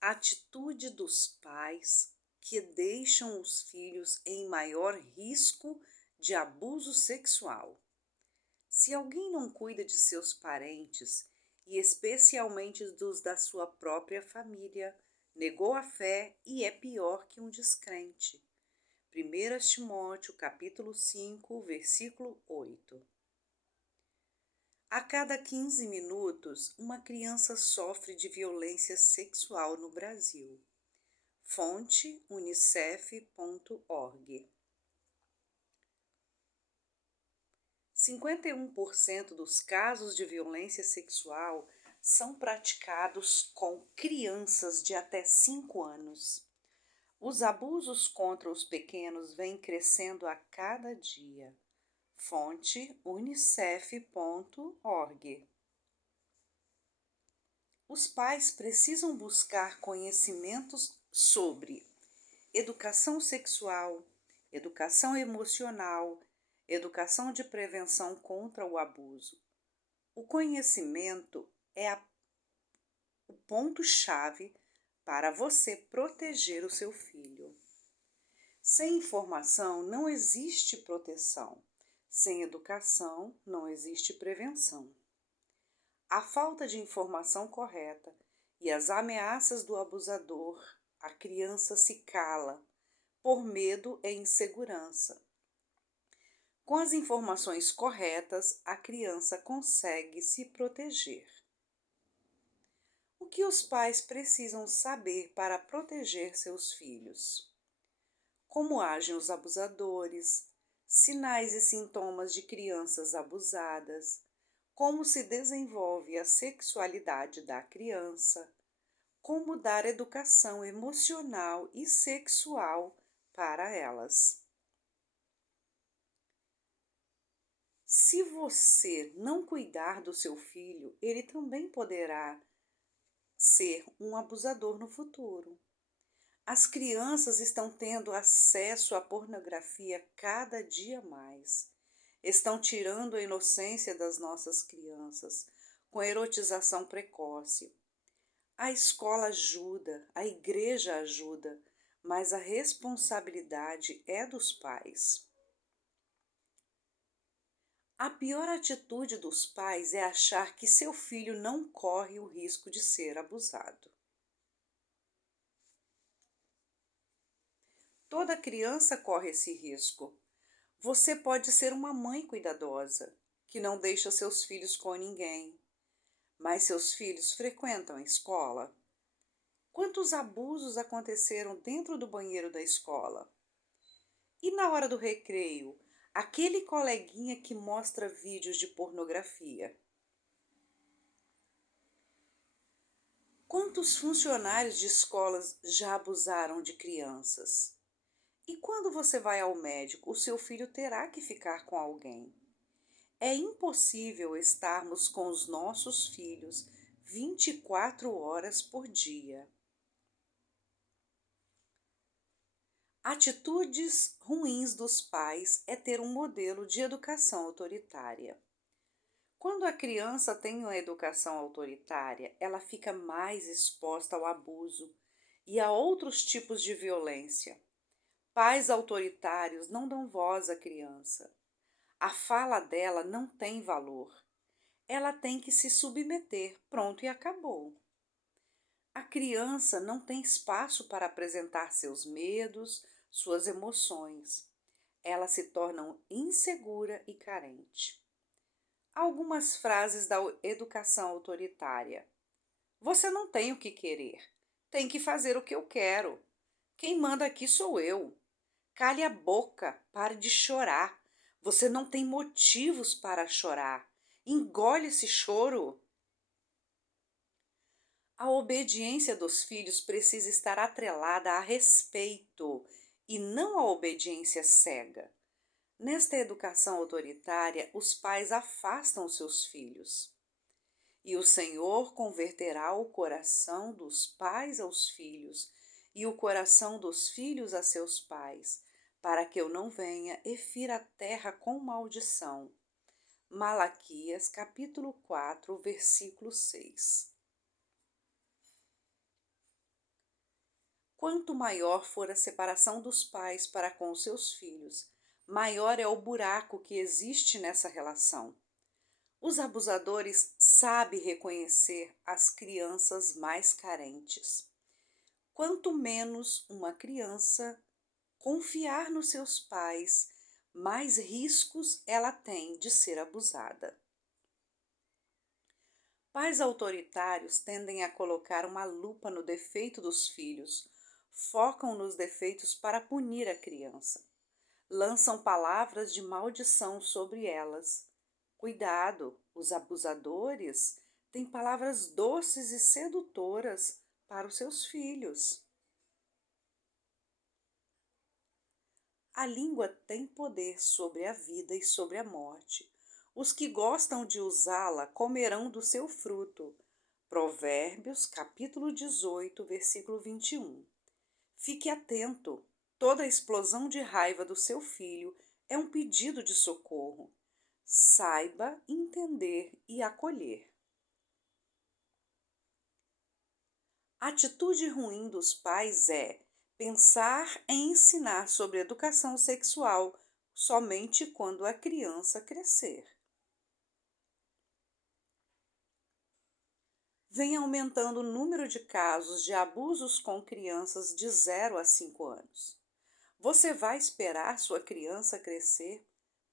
Atitude dos pais que deixam os filhos em maior risco de abuso sexual. Se alguém não cuida de seus parentes, e especialmente dos da sua própria família, negou a fé e é pior que um descrente. 1 Timóteo, capítulo 5, versículo 8. A cada 15 minutos, uma criança sofre de violência sexual no Brasil. Fonte unicef.org. 51% dos casos de violência sexual são praticados com crianças de até 5 anos. Os abusos contra os pequenos vêm crescendo a cada dia. Fonte unicef.org. Os pais precisam buscar conhecimentos sobre educação sexual, educação emocional, educação de prevenção contra o abuso. O conhecimento é o ponto-chave para você proteger o seu filho. Sem informação não existe proteção. Sem educação não existe prevenção. A falta de informação correta e as ameaças do abusador, a criança se cala por medo e insegurança. Com as informações corretas, a criança consegue se proteger. O que os pais precisam saber para proteger seus filhos? Como agem os abusadores, sinais e sintomas de crianças abusadas, como se desenvolve a sexualidade da criança, como dar educação emocional e sexual para elas. Se você não cuidar do seu filho, ele também poderá ser um abusador no futuro. As crianças estão tendo acesso à pornografia cada dia mais. Estão tirando a inocência das nossas crianças com erotização precoce. A escola ajuda, a igreja ajuda, mas a responsabilidade é dos pais. A pior atitude dos pais é achar que seu filho não corre o risco de ser abusado. Toda criança corre esse risco. Você pode ser uma mãe cuidadosa, que não deixa seus filhos com ninguém, mas seus filhos frequentam a escola. Quantos abusos aconteceram dentro do banheiro da escola? E na hora do recreio, aquele coleguinha que mostra vídeos de pornografia? Quantos funcionários de escolas já abusaram de crianças? E quando você vai ao médico, o seu filho terá que ficar com alguém. É impossível estarmos com os nossos filhos 24 horas por dia. Atitudes ruins dos pais é ter um modelo de educação autoritária. Quando a criança tem uma educação autoritária, ela fica mais exposta ao abuso e a outros tipos de violência. Pais autoritários não dão voz à criança. A fala dela não tem valor. Ela tem que se submeter, pronto e acabou. A criança não tem espaço para apresentar seus medos, suas emoções. Ela se torna insegura e carente. Algumas frases da educação autoritária. Você não tem o que querer. Tem que fazer o que eu quero. Quem manda aqui sou eu. Cale a boca, pare de chorar. Você não tem motivos para chorar. Engole esse choro. A obediência dos filhos precisa estar atrelada a respeito e não a obediência cega. Nesta educação autoritária, os pais afastam seus filhos. E o Senhor converterá o coração dos pais aos filhos e o coração dos filhos a seus pais, para que eu não venha e fira a terra com maldição. Malaquias, capítulo 4, versículo 6. Quanto maior for a separação dos pais para com os seus filhos, maior é o buraco que existe nessa relação. Os abusadores sabem reconhecer as crianças mais carentes. Quanto menos uma criança confiar nos seus pais, mais riscos ela tem de ser abusada. Pais autoritários tendem a colocar uma lupa no defeito dos filhos, focam nos defeitos para punir a criança, lançam palavras de maldição sobre elas. Cuidado, os abusadores têm palavras doces e sedutoras para os seus filhos. A língua tem poder sobre a vida e sobre a morte. Os que gostam de usá-la comerão do seu fruto. Provérbios, capítulo 18, versículo 21. Fique atento. Toda explosão de raiva do seu filho é um pedido de socorro. Saiba entender e acolher. A atitude ruim dos pais é pensar em ensinar sobre educação sexual somente quando a criança crescer. Vem aumentando o número de casos de abusos com crianças de 0 a 5 anos. Você vai esperar sua criança crescer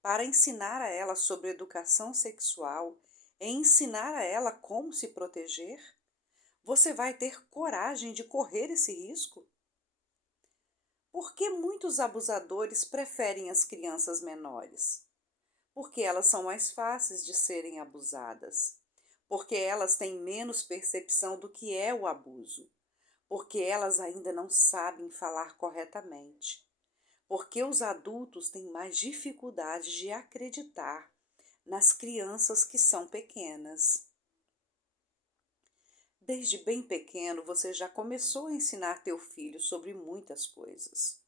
para ensinar a ela sobre educação sexual e ensinar a ela como se proteger? Você vai ter coragem de correr esse risco? Por que muitos abusadores preferem as crianças menores? Porque elas são mais fáceis de serem abusadas. Porque elas têm menos percepção do que é o abuso. Porque elas ainda não sabem falar corretamente. Porque os adultos têm mais dificuldade de acreditar nas crianças que são pequenas. Desde bem pequeno, você já começou a ensinar teu filho sobre muitas coisas.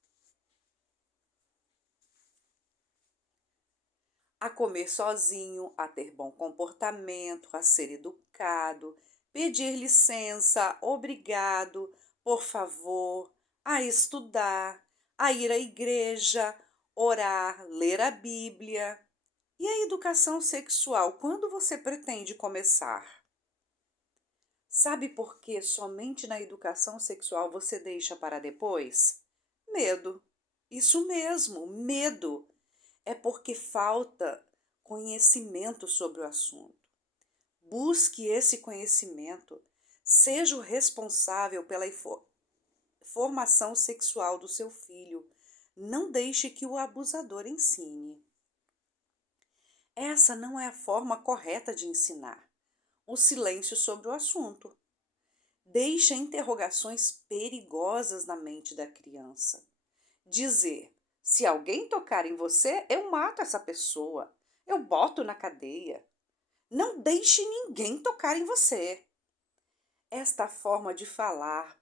A comer sozinho, a ter bom comportamento, a ser educado, pedir licença, obrigado, por favor, a estudar, a ir à igreja, orar, ler a Bíblia. E a educação sexual, quando você pretende começar? Sabe por que somente na educação sexual você deixa para depois? Medo. Isso mesmo, medo. É porque falta conhecimento sobre o assunto. Busque esse conhecimento. Seja o responsável pela formação sexual do seu filho. Não deixe que o abusador ensine. Essa não é a forma correta de ensinar. O silêncio sobre o assunto. Deixa interrogações perigosas na mente da criança. Dizer: se alguém tocar em você, eu mato essa pessoa, eu boto na cadeia. Não deixe ninguém tocar em você. Esta forma de falar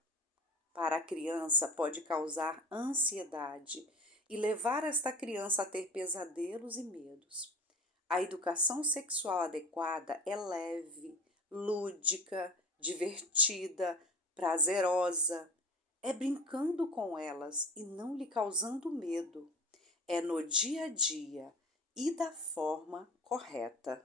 para a criança pode causar ansiedade e levar esta criança a ter pesadelos e medos. A educação sexual adequada é leve, lúdica, divertida, prazerosa. É brincando com elas e não lhe causando medo. É no dia a dia e da forma correta.